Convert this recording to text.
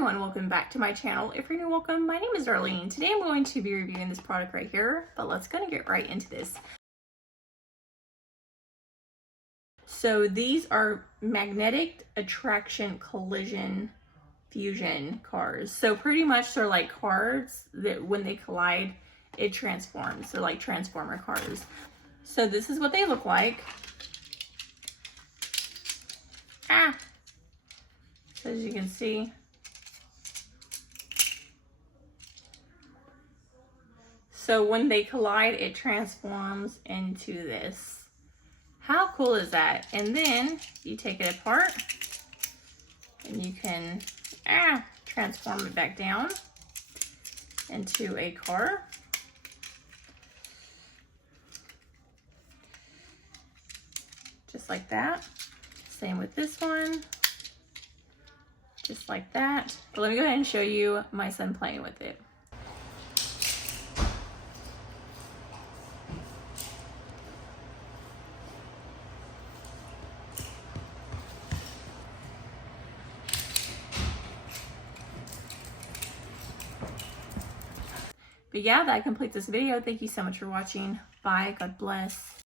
everyone, welcome back to my channel. If you're new, welcome. My name is Darlene. Today I'm going to be reviewing this product right here, but let's get right into this. So these are magnetic attraction collision fusion cars. So pretty much they're like cars that when they collide, it transforms. They're like transformer cars. So this is what they look like. So as you can see, so when they collide, it transforms into this. How cool is that? And then you take it apart and you can transform it back down into a car. Just like that. Same with this one. Just like that. But let me go ahead and show you my son playing with it. But yeah, that completes this video. Thank you so much for watching. Bye. God bless.